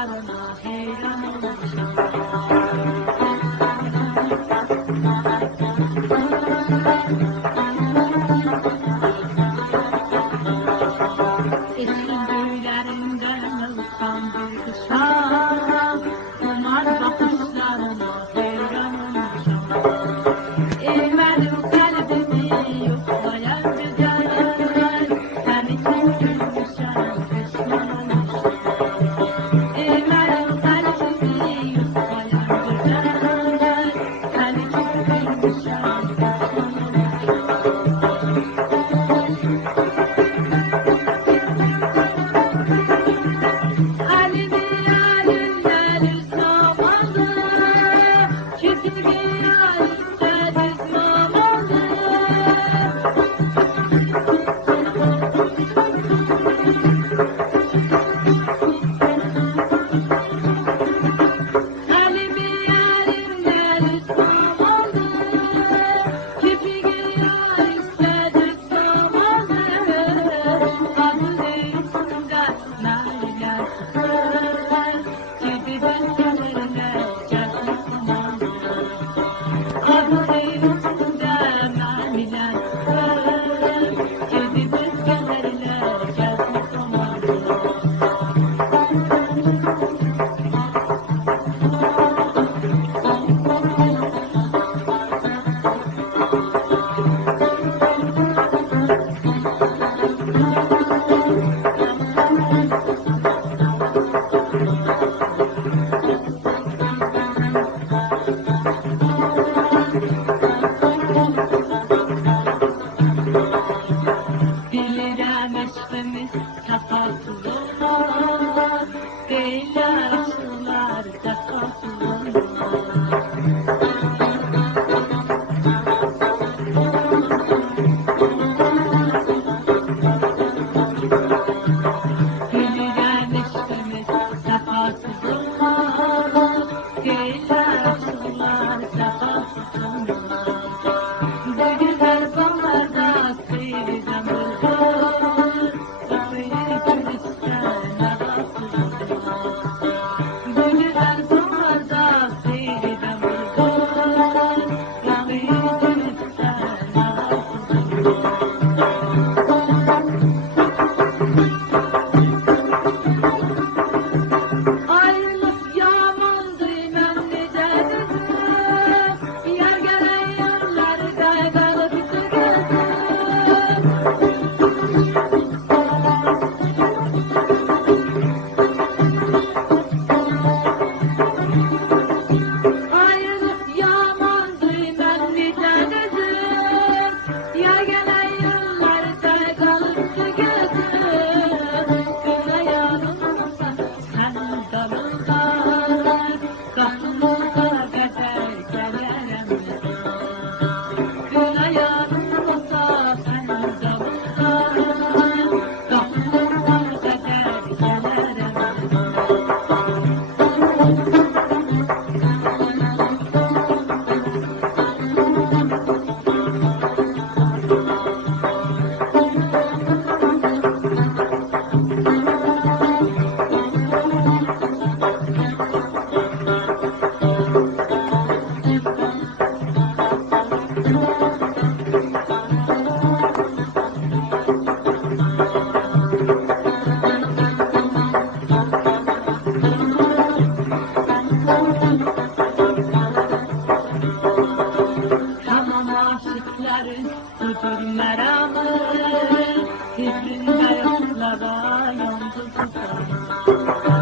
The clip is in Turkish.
bakışlarına heyran olmuşam. Eski göylerinden ılkan bir kuşam, umar bakışlarına heyran olmuşam. Eğmedim kalbimi yoklayan güzel, seni çok gülmüşem, pişman olmuşam. Eğmedim kalbimi yoklayan güzel, seni çok gülmüşem, pişman olmuşam. Bilirəm eşqimiz tapasız olmaz, deyirlər aşıqlar tapasız olmaz. Bilirəm eşqimiz tapasız olmaz, deyirlər aşıqlar tapasız olmaz. Bu güzel bağlarda seyredəm bulgur, kapıyı kilisten arasız olmaz. Bu güzel bağlarda seyredəm bulgur, kapıyı kilisten arasız olmaz. Ayrılık yamandı, mən necə dedim, yar gələn yollarda qalıb gözüm. Ayrılık yamandı, mən necə dedim, yar gələn yollarda qalıb gözüm. Günə yanılmasa sən dalında, qapımıza qədər gələrəm mən. Günə yanılmasa sən dalında, qapımıza qədər gələrəm Tamam aşıkların budur meramı, hüznün hayatlara yandı tutar.